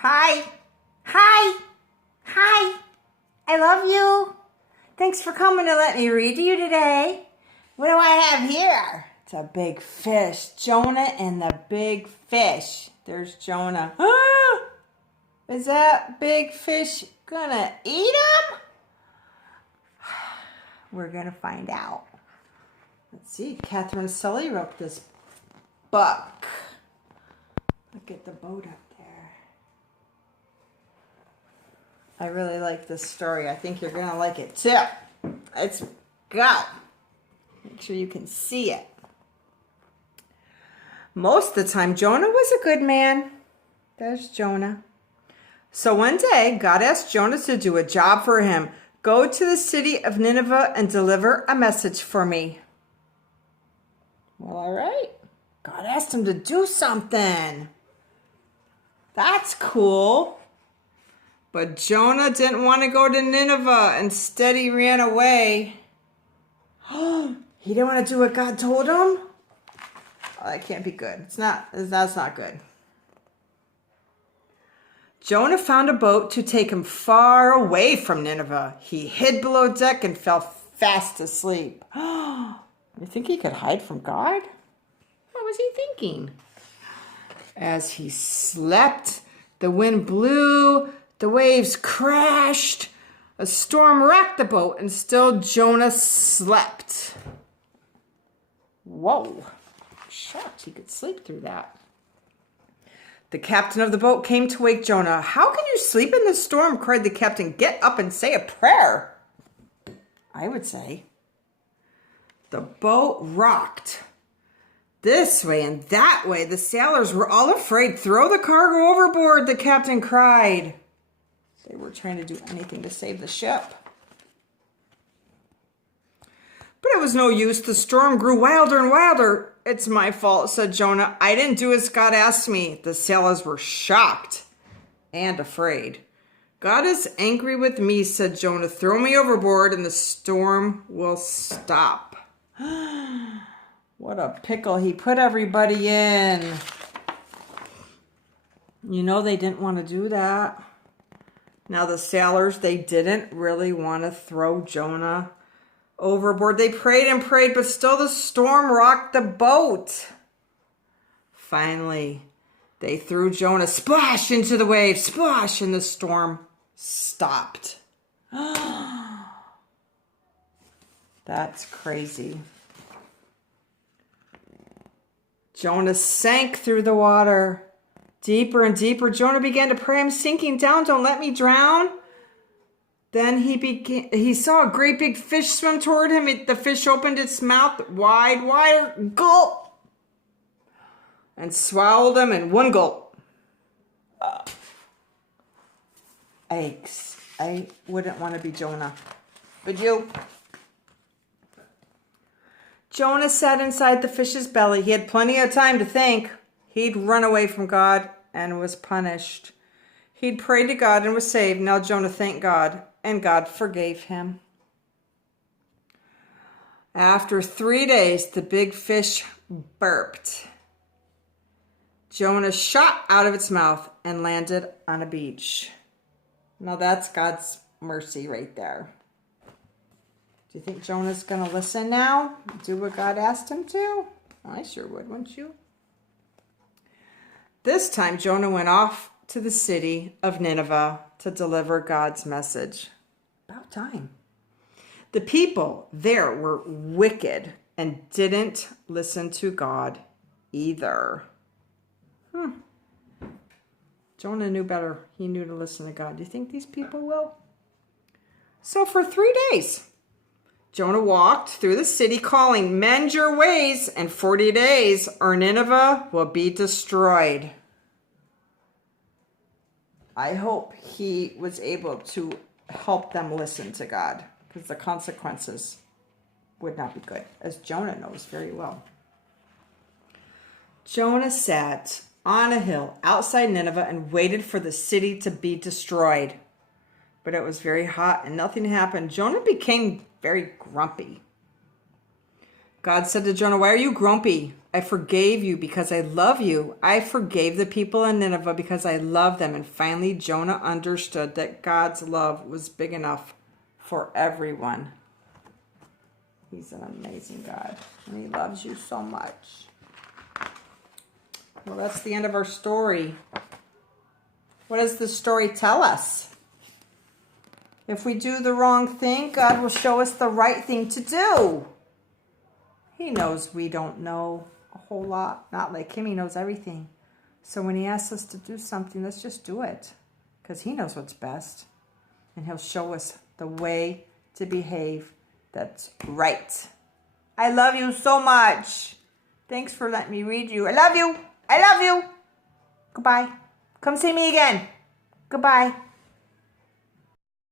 Hi. Hi. Hi. I love you. Thanks for coming to let me read to you today. What do I have here? It's a big fish. Jonah and the big fish. There's Jonah. Ah! Is that big fish gonna eat him? We're gonna find out. Let's see. Katherine Sully wrote this book. Look at the boat up there. I really like this story. I think you're gonna like it too. Let's go. Make sure you can see it. Most of the time, Jonah was a good man. There's Jonah. So one day, God asked Jonah to do a job for him. Go to the city of Nineveh and deliver a message for me. Well, all right. God asked him to do something. That's cool. But Jonah didn't want to go to Nineveh. Instead, he ran away. He didn't want to do what God told him? Oh, that can't be good. That's not good. Jonah found a boat to take him far away from Nineveh. He hid below deck and fell fast asleep. You think he could hide from God? What was he thinking? As he slept, the wind blew, the waves crashed, a storm rocked the boat, and still Jonah slept. Whoa, shocked he could sleep through that. The captain of the boat came to wake Jonah. How can you sleep in the storm? Cried the captain. Get up and say a prayer. I would say. The boat rocked this way and that way. The sailors were all afraid. Throw the cargo overboard, the captain cried. They were trying to do anything to save the ship. But it was no use. The storm grew wilder and wilder. It's my fault, said Jonah. I didn't do as God asked me. The sailors were shocked and afraid. God is angry with me, said Jonah. Throw me overboard and the storm will stop. What a pickle he put everybody in. You know they didn't want to do that. Now the sailors, they didn't really want to throw Jonah overboard. They prayed and prayed, but still the storm rocked the boat. Finally, they threw Jonah splash into the waves, splash, and the storm stopped. That's crazy. Jonah sank through the water. Deeper and deeper, Jonah began to pray, I'm sinking down, don't let me drown. Then he saw a great big fish swim toward him. The fish opened its mouth wide, gulp, and swallowed him in one gulp. Eggs. I wouldn't want to be Jonah. Would you? Jonah sat inside the fish's belly. He had plenty of time to think. He'd run away from God and was punished. He'd prayed to God and was saved. Now Jonah thanked God, and God forgave him. After 3 days, the big fish burped. Jonah shot out of its mouth and landed on a beach. Now that's God's mercy right there. Do you think Jonah's going to listen now? Do what God asked him to? I sure would, wouldn't you? This time, Jonah went off to the city of Nineveh to deliver God's message. About time. The people there were wicked and didn't listen to God either. Jonah knew better. He knew to listen to God. Do you think these people will? So for 3 days, Jonah walked through the city calling, mend your ways, and 40 days or Nineveh will be destroyed. I hope he was able to help them listen to God, because the consequences would not be good, as Jonah knows very well. Jonah sat on a hill outside Nineveh and waited for the city to be destroyed. But it was very hot and nothing happened. Jonah became very grumpy. God said to Jonah, why are you grumpy? I forgave you because I love you. I forgave the people in Nineveh because I love them. And finally, Jonah understood that God's love was big enough for everyone. He's an amazing God, and he loves you so much. Well, that's the end of our story. What does the story tell us? If we do the wrong thing, God will show us the right thing to do. He knows we don't know a whole lot. Not like him, he knows everything. So when he asks us to do something, let's just do it. Because he knows what's best. And he'll show us the way to behave that's right. I love you so much. Thanks for letting me read you. I love you. I love you. Goodbye. Come see me again. Goodbye.